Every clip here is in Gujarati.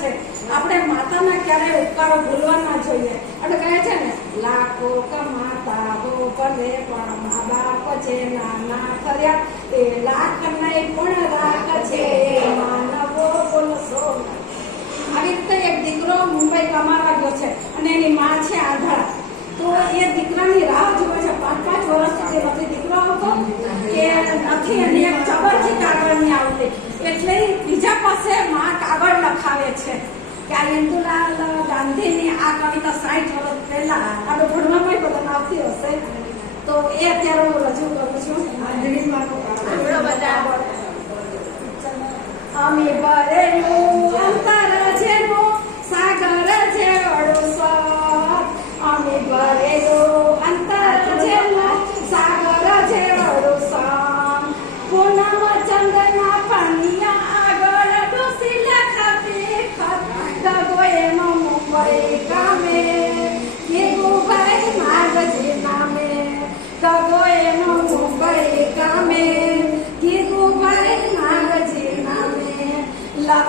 છે. આપણે માતાના ક્યારેય ઉપકારો ભૂલવા ના જોઈએ. એટલે કહે છે ને, લાખો કમાતા ભલે પણ મા બાપ છે નાના ખર્યા એ લાખ નહીં પણ રાખ છે માનવો બોલશો આવી રીતે એક દીકરો મુંબઈ કમાવા ગયો છે અને એની માં છે આધાર. તો એ દીકરાની રાહ જોવે છે. પાંચ પાંચ વર્ષ સુધી નથી દીકરો હતો, કે નથી અને આવતી એટલે બીજા પાસે માં કાગળ લખાવે છે કે આ ઇન્દુલાલ ગાંધીની આ કવિતા સાઠ વર્ષ પહેલા આપણે ભણવામાં બધાને આવતી હશે. તો એ અત્યારે હું રજૂ કરું છું. બધા. અમે ભરેલું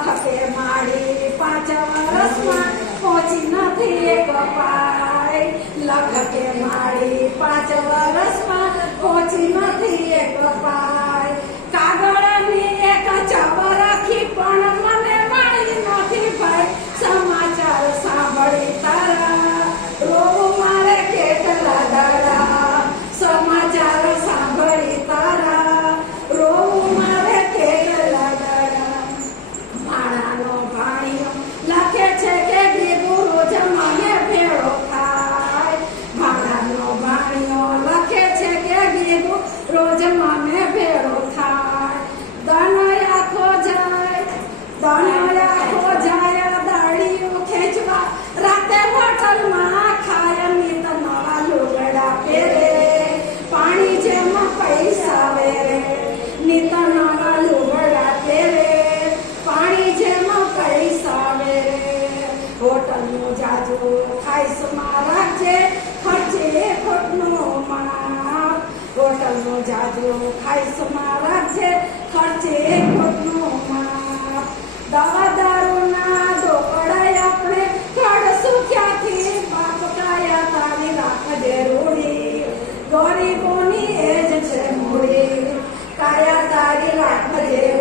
લખકે મારી પાંચ વર્ષમાં પહોંચી નથી એક પાય. લખકે મારી પાંચ વર્ષમાં પહોંચી નથી રાખજે ખર્ચે ખોટનો આપણે કાઢશું ક્યાંથી? બાપ કાયા તારી રાખજે રૂડી. ગરીબોની એજ છે મૂડી. કાયા તારી રાખજે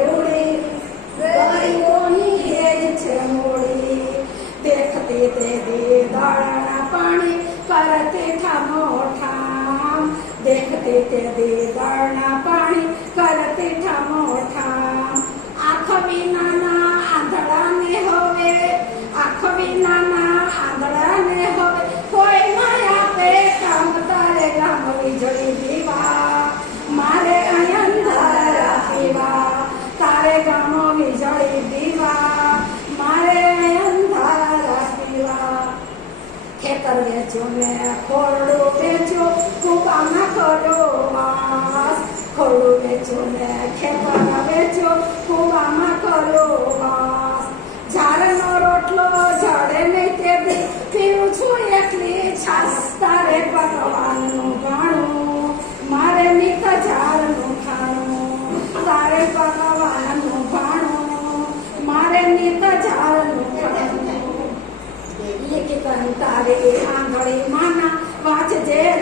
દે દાણા પાણી કરતે ઠામો ઠામ. આંખ વિનાના આંધળાને હવે, આંખ વિનાના આંધળાને હવે. કોઈ ન આપે કામ તારે ગામ વીજળી કરો વાસ ખોરડું વેચો ને ખેતર વેચો કુવામાં કરો વાસ ઝાડનો રોટલો જડે નહીં તે પીવું છું એકલી છાસ તારે પકવાનું ભાણું મારે નિત ઝાડનું ખાણું તારે પકવાનું ભાણું મારે નિત ઝાડનું ખાણું તારે આંગળી માના, વાંચજે જજા